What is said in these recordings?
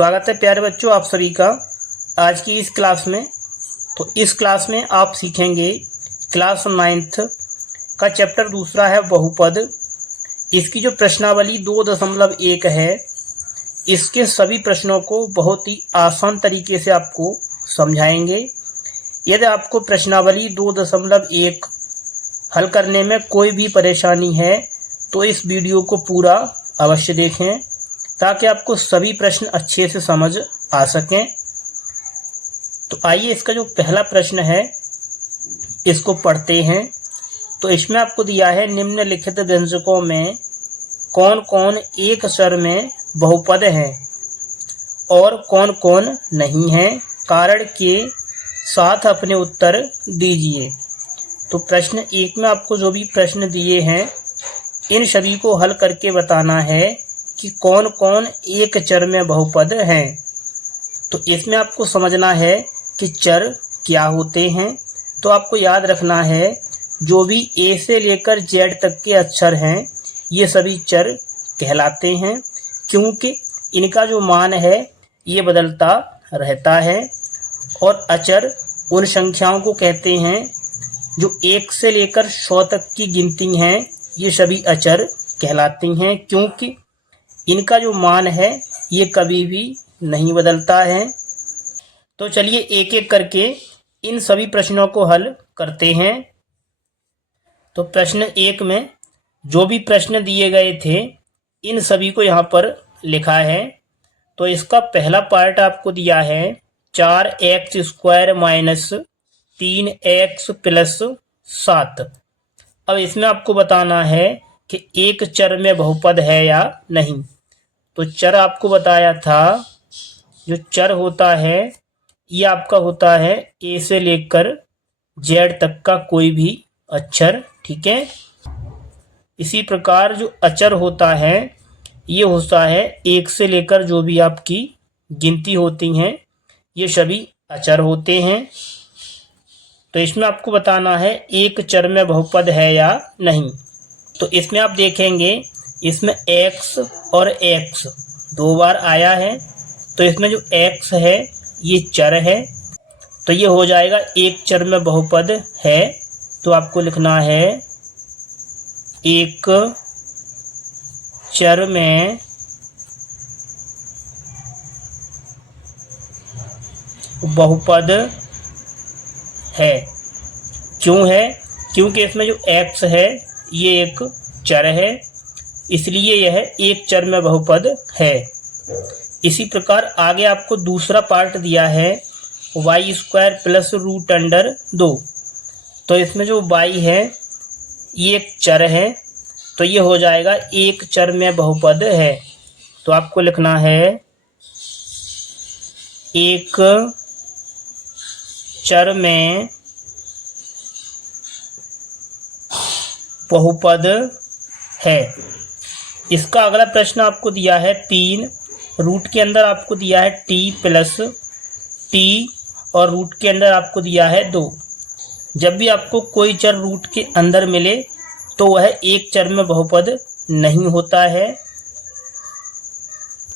स्वागत है प्यारे बच्चों आप सभी का आज की इस क्लास में। तो इस क्लास में आप सीखेंगे क्लास 9th का चैप्टर दूसरा है बहुपद। इसकी जो प्रश्नावली 2.1 है, इसके सभी प्रश्नों को बहुत ही आसान तरीके से आपको समझाएंगे। यदि आपको प्रश्नावली 2.1 हल करने में कोई भी परेशानी है तो इस वीडियो को पूरा अवश्य देखें ताकि आपको सभी प्रश्न अच्छे से समझ आ सकें। तो आइए इसका जो पहला प्रश्न है इसको पढ़ते हैं। तो इसमें आपको दिया है निम्नलिखित व्यंजकों में कौन कौन एक स्वर में बहुपद हैं और कौन कौन नहीं है, कारण के साथ अपने उत्तर दीजिए। तो प्रश्न 1 में आपको जो भी प्रश्न दिए हैं इन सभी को हल करके बताना है कि कौन कौन एक चर में बहुपद हैं। तो इसमें आपको समझना है कि चर क्या होते हैं। तो आपको याद रखना है जो भी ए से लेकर जेड तक के अक्षर हैं ये सभी चर कहलाते हैं, क्योंकि इनका जो मान है ये बदलता रहता है। और अचर उन संख्याओं को कहते हैं जो 1 से लेकर 100 तक की गिनती हैं, ये सभी अचर कहलाती हैं, क्योंकि इनका जो मान है ये कभी भी नहीं बदलता है। तो चलिए एक एक करके इन सभी प्रश्नों को हल करते हैं। तो प्रश्न 1 में जो भी प्रश्न दिए गए थे इन सभी को यहाँ पर लिखा है। तो इसका पहला पार्ट आपको दिया है 4x² - 3x + 7। अब इसमें आपको बताना है कि एक चर में बहुपद है या नहीं। तो चर आपको बताया था, जो चर होता है ये आपका होता है ए से लेकर जेड तक का कोई भी अक्षर, ठीक है। इसी प्रकार जो अचर होता है ये होता है 1 से लेकर जो भी आपकी गिनती होती हैं ये सभी अचर होते हैं। तो इसमें आपको बताना है एक चर में बहुपद है या नहीं। तो इसमें आप देखेंगे इसमें x और x 2 बार आया है। तो इसमें जो x है ये चर है, तो ये हो जाएगा एक चर में बहुपद है। तो आपको लिखना है एक चर में बहुपद है। क्यों है? क्योंकि इसमें जो x है ये एक चर है, इसलिए यह एक चर में बहुपद है। इसी प्रकार आगे आपको दूसरा पार्ट दिया है y² + √2। तो इसमें जो y है ये एक चर है, तो ये हो जाएगा एक चर में बहुपद है। तो आपको लिखना है एक चर में बहुपद है। इसका अगला प्रश्न आपको दिया है 3, रूट के अंदर आपको दिया है t + t और रूट के अंदर आपको दिया है 2। जब भी आपको कोई चर रूट के अंदर मिले तो वह एक चर में बहुपद नहीं होता है।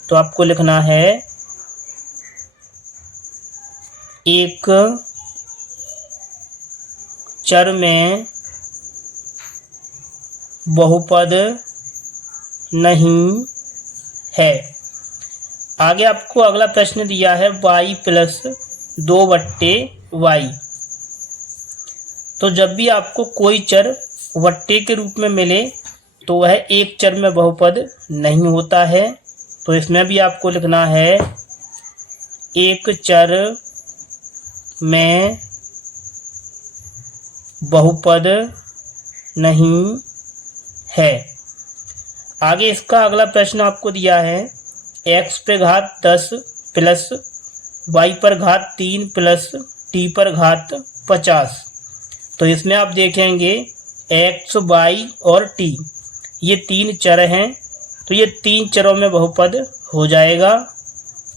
तो आपको लिखना है एक चर में बहुपद नहीं है। आगे आपको अगला प्रश्न दिया है y + 2/y। तो जब भी आपको कोई चर वट्टे के रूप में मिले तो वह एक चर में बहुपद नहीं होता है। तो इसमें भी आपको लिखना है एक चर में बहुपद नहीं है। आगे इसका अगला प्रश्न आपको दिया है x⁻10 + y⁻3 + t⁻50। तो इसमें आप देखेंगे x, y और t ये 3 चर हैं, तो ये 3 चरों में बहुपद हो जाएगा।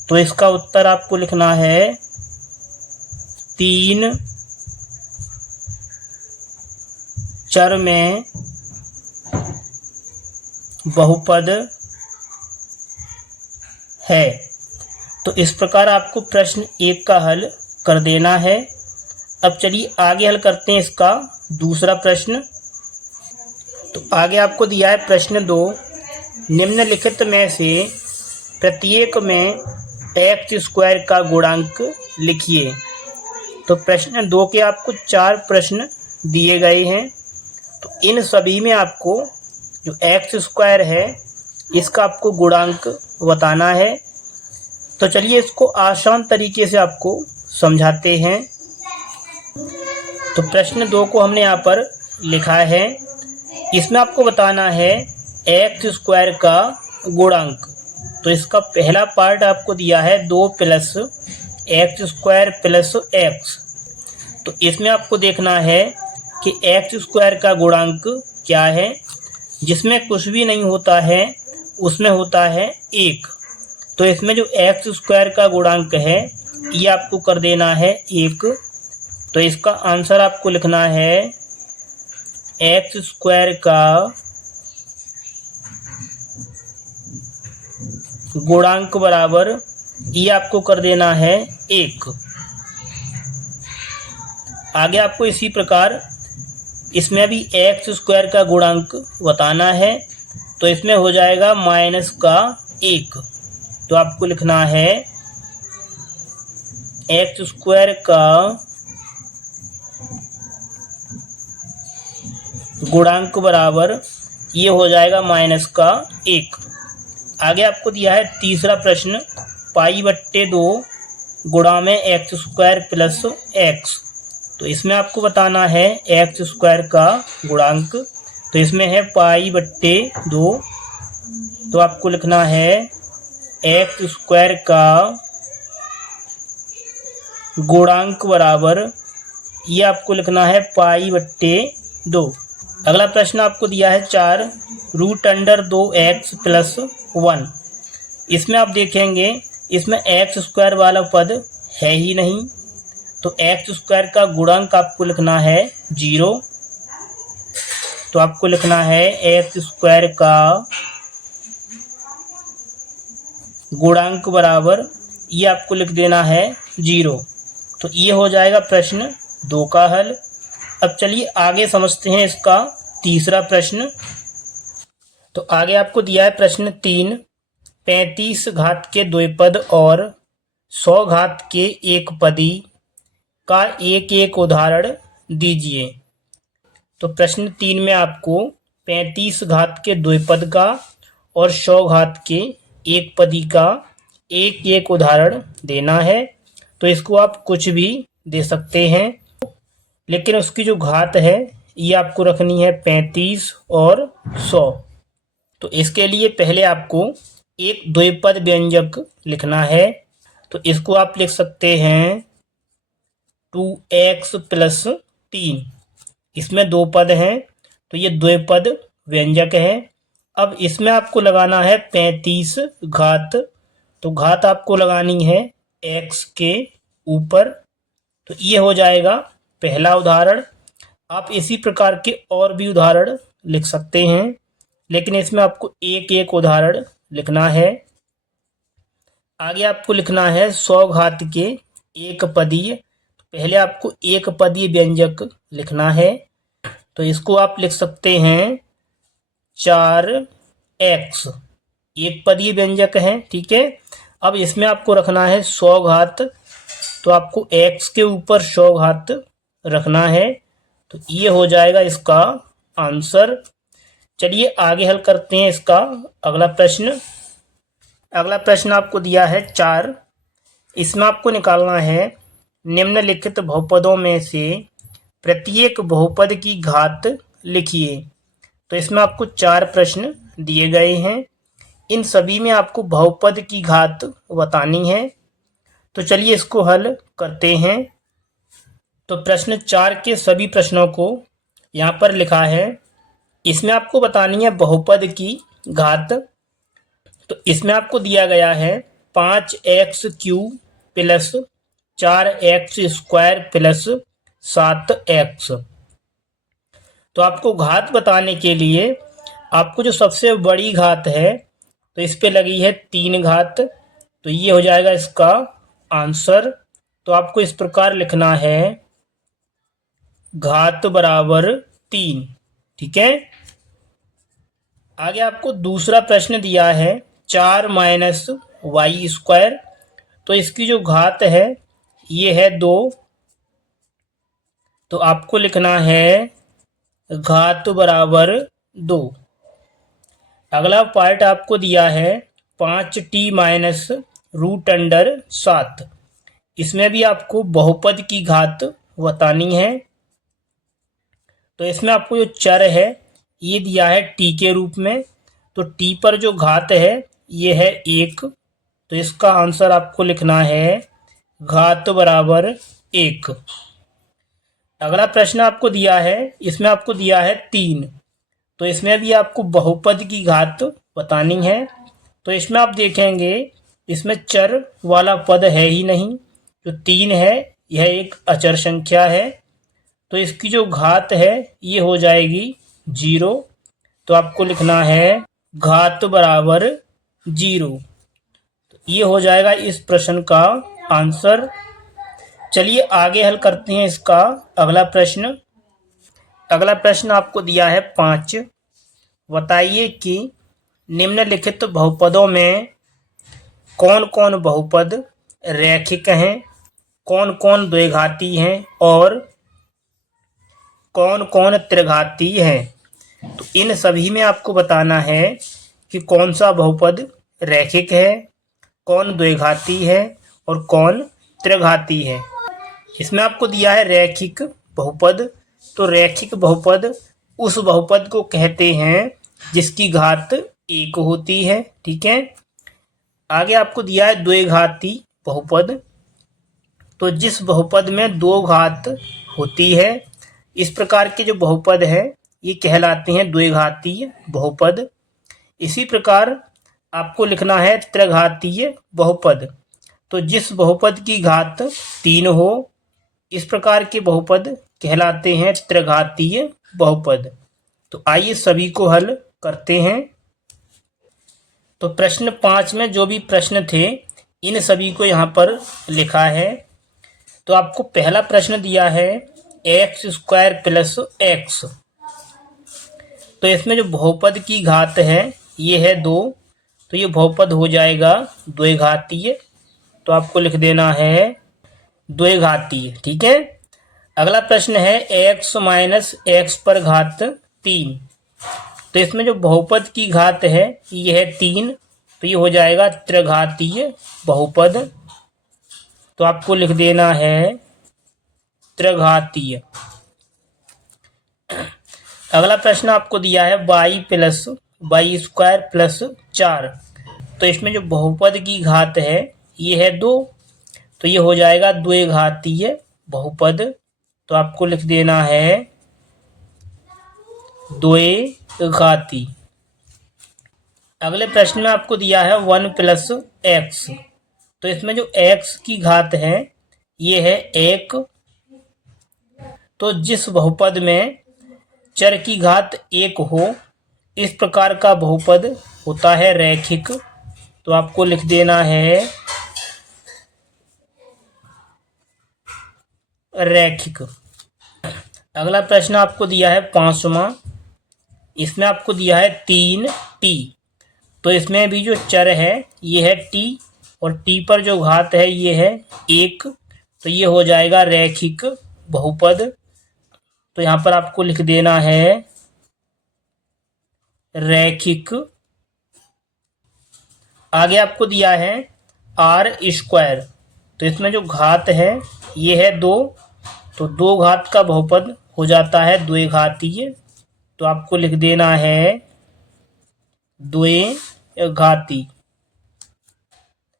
तो इसका उत्तर आपको लिखना है 3 चर में बहुपद है। तो इस प्रकार आपको प्रश्न 1 का हल कर देना है। अब चलिए आगे हल करते हैं इसका दूसरा प्रश्न। तो आगे आपको दिया है प्रश्न 2, निम्नलिखित में से प्रत्येक में एक्स स्क्वायर का गुणांक लिखिए। तो प्रश्न 2 के आपको 4 प्रश्न दिए गए हैं। तो इन सभी में आपको जो एक्स स्क्वायर है इसका आपको गुणांक बताना है। तो चलिए इसको आसान तरीके से आपको समझाते हैं। तो प्रश्न 2 को हमने यहाँ पर लिखा है। इसमें आपको बताना है एक्स स्क्वायर का गुणांक। तो इसका पहला पार्ट आपको दिया है 2 plus x square plus x. तो इसमें आपको देखना है कि एक्स स्क्वायर का गुणांक क्या है। जिसमें कुछ भी नहीं होता है उसमें होता है 1। तो इसमें जो एक्स स्क्वायर का गुणांक है ये आपको कर देना है 1। तो इसका आंसर आपको लिखना है एक्स स्क्वायर का गुणांक बराबर ये आपको कर देना है 1। आगे आपको इसी प्रकार इसमें भी एक्स स्क्वायर का गुणांक बताना है। तो इसमें हो जाएगा माइनस का 1। तो आपको लिखना है एक्स स्क्वायर का गुणांक बराबर ये हो जाएगा माइनस का 1। आगे आपको दिया है तीसरा प्रश्न, पाई बट्टे 2 गुणा में एक्स स्क्वायर प्लस एक्स। तो इसमें आपको बताना है एक्स स्क्वायर का गुणांक। तो इसमें है पाई बट्टे 2। तो आपको लिखना है एक्स स्क्वायर का गुणांक बराबर ये आपको लिखना है पाई बट्टे 2। अगला प्रश्न आपको दिया है 4, √2x प्लस 1। इसमें आप देखेंगे इसमें एक्स स्क्वायर वाला पद है ही नहीं। तो एक्स स्क्वायर का गुणांक आपको लिखना है 0। तो आपको लिखना है एक्स स्क्वायर का गुणांक बराबर ये आपको लिख देना है 0। तो ये हो जाएगा प्रश्न 2 का हल। अब चलिए आगे समझते हैं इसका तीसरा प्रश्न। तो आगे आपको दिया है प्रश्न 3, 35 घात के द्विपद और 100 घात के एक पदी का एक एक उदाहरण दीजिए। तो प्रश्न 3 में आपको 35 घात के द्विपद का और 100 घात के एक पदी का एक एक उदाहरण देना है। तो इसको आप कुछ भी दे सकते हैं, लेकिन उसकी जो घात है ये आपको रखनी है 35 और 100। तो इसके लिए पहले आपको एक द्विपद व्यंजक लिखना है। तो इसको आप लिख सकते हैं 2x प्लस 3। इसमें 2 पद हैं तो ये द्विपद व्यंजक है। अब इसमें आपको लगाना है 35 घात। तो घात आपको लगानी है x के ऊपर। तो ये हो जाएगा पहला उदाहरण। आप इसी प्रकार के और भी उदाहरण लिख सकते हैं, लेकिन इसमें आपको एक एक उदाहरण लिखना है। आगे आपको लिखना है 100 घात के एक पदीय। पहले आपको एक पदीय व्यंजक लिखना है। तो इसको आप लिख सकते हैं 4x। एक पदीय व्यंजक है, ठीक है। अब इसमें आपको रखना है 100 घात। तो आपको x के ऊपर 100 घात रखना है। तो ये हो जाएगा इसका आंसर। चलिए आगे हल करते हैं इसका अगला प्रश्न। अगला प्रश्न आपको दिया है 4। इसमें आपको निकालना है निम्नलिखित बहुपदों में से प्रत्येक बहुपद की घात लिखिए। तो इसमें आपको 4 प्रश्न दिए गए हैं। इन सभी में आपको बहुपद की घात बतानी है। तो चलिए इसको हल करते हैं। तो प्रश्न 4 के सभी प्रश्नों को यहाँ पर लिखा है। इसमें आपको बतानी है बहुपद की घात। तो इसमें आपको दिया गया है 5x³ plus 4x² plus 7x। तो आपको घात बताने के लिए आपको जो सबसे बड़ी घात है तो इस पे लगी है 3 घात। तो तो ये हो जाएगा इसका आंसर। तो आपको इस प्रकार लिखना है घात बराबर 3। ठीक है। आगे आपको दूसरा प्रश्न दिया है 4 माइनस वाई स्क्वायर। तो इसकी जो घात है ये है 2। तो आपको लिखना है घात बराबर 2। अगला पार्ट आपको दिया है 5t माइनस रूट अंडर 7। इसमें भी आपको बहुपद की घात बतानी है। तो इसमें आपको जो चर है ये दिया है t के रूप में। तो t पर जो घात है ये है 1। तो इसका आंसर आपको लिखना है घात बराबर 1। अगला प्रश्न आपको दिया है, इसमें आपको दिया है 3। तो इसमें भी आपको बहुपद की घात बतानी है। तो इसमें आप देखेंगे इसमें चर वाला पद है ही नहीं। जो 3 है यह एक अचर संख्या है। तो इसकी जो घात है ये हो जाएगी 0। तो आपको लिखना है घात बराबर 0। तो ये हो जाएगा इस प्रश्न का आंसर। चलिए आगे हल करते हैं इसका अगला प्रश्न। अगला प्रश्न आपको दिया है 5। बताइए कि निम्नलिखित बहुपदों में कौन कौन बहुपद रैखिक हैं, कौन कौन द्विघाती हैं और कौन कौन त्रिघाती हैं। तो इन सभी में आपको बताना है कि कौन सा बहुपद रैखिक है, कौन द्विघाती है और कौन त्रिघाती है। इसमें आपको दिया है रैखिक बहुपद। तो रैखिक बहुपद उस बहुपद को कहते हैं जिसकी घात 1 होती है। ठीक है। आगे आपको दिया है द्विघाती बहुपद। तो जिस बहुपद में 2 घात होती है, इस प्रकार के जो बहुपद है ये कहलाते हैं द्विघातीय बहुपद। इसी प्रकार आपको लिखना है त्रिघातीय बहुपद। तो जिस बहुपद की घात 3 हो, इस प्रकार के बहुपद कहलाते हैं त्रिघातीय बहुपद। तो आइए सभी को हल करते हैं। तो प्रश्न 5 में जो भी प्रश्न थे इन सभी को यहाँ पर लिखा है। तो आपको पहला प्रश्न दिया है x² प्लस x। तो इसमें जो बहुपद की घात है ये है 2। तो ये बहुपद हो जाएगा द्विघातीय। तो आपको लिख देना है द्विघातीय। ठीक है। अगला प्रश्न है x माइनस x पर घात 3। तो इसमें जो बहुपद की घात है ये है 3। तो ये हो जाएगा त्रिघातीय बहुपद। तो आपको लिख देना है त्रिघातीय। अगला प्रश्न आपको दिया है y² प्लस 4। तो इसमें जो बहुपद की घात है ये है 2। तो ये हो जाएगा द्विघातीय बहुपद। तो आपको लिख देना है द्विघाती। अगले प्रश्न में आपको दिया है 1 प्लस x। तो इसमें जो x की घात है ये है 1। तो जिस बहुपद में चर की घात 1 हो, इस प्रकार का बहुपद होता है रैखिक। तो आपको लिख देना है रैखिक। अगला प्रश्न आपको दिया है 5वां। इसमें आपको दिया है 3t। तो इसमें भी जो चर है ये है t और t पर जो घात है ये है 1। तो ये हो जाएगा रैखिक बहुपद। तो यहाँ पर आपको लिख देना है रैखिक। आगे आपको दिया है r²। तो इसमें जो घात है ये है 2। तो 2 घात का बहुपद हो जाता है द्विघातीय। तो आपको लिख देना है द्विघाती।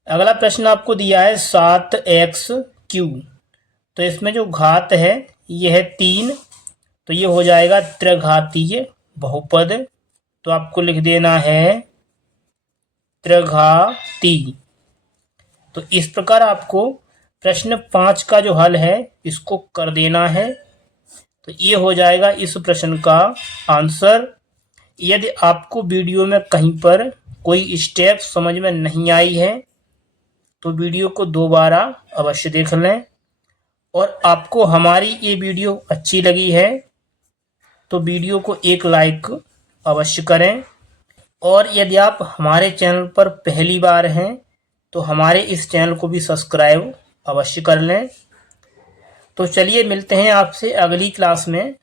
अगला प्रश्न आपको दिया है 7x3। तो इसमें जो घात है ये है 3। तो ये हो जाएगा त्रिघातीय बहुपद। तो आपको लिख देना है त्रिघाती। तो इस प्रकार आपको प्रश्न 5 का जो हल है इसको कर देना है। तो ये हो जाएगा इस प्रश्न का आंसर। यदि आपको वीडियो में कहीं पर कोई स्टेप समझ में नहीं आई है तो वीडियो को दोबारा अवश्य देख लें। और आपको हमारी ये वीडियो अच्छी लगी है तो वीडियो को एक लाइक अवश्य करें। और यदि आप हमारे चैनल पर पहली बार हैं तो हमारे इस चैनल को भी सब्सक्राइब अवश्य कर लें। तो चलिए मिलते हैं आपसे अगली क्लास में।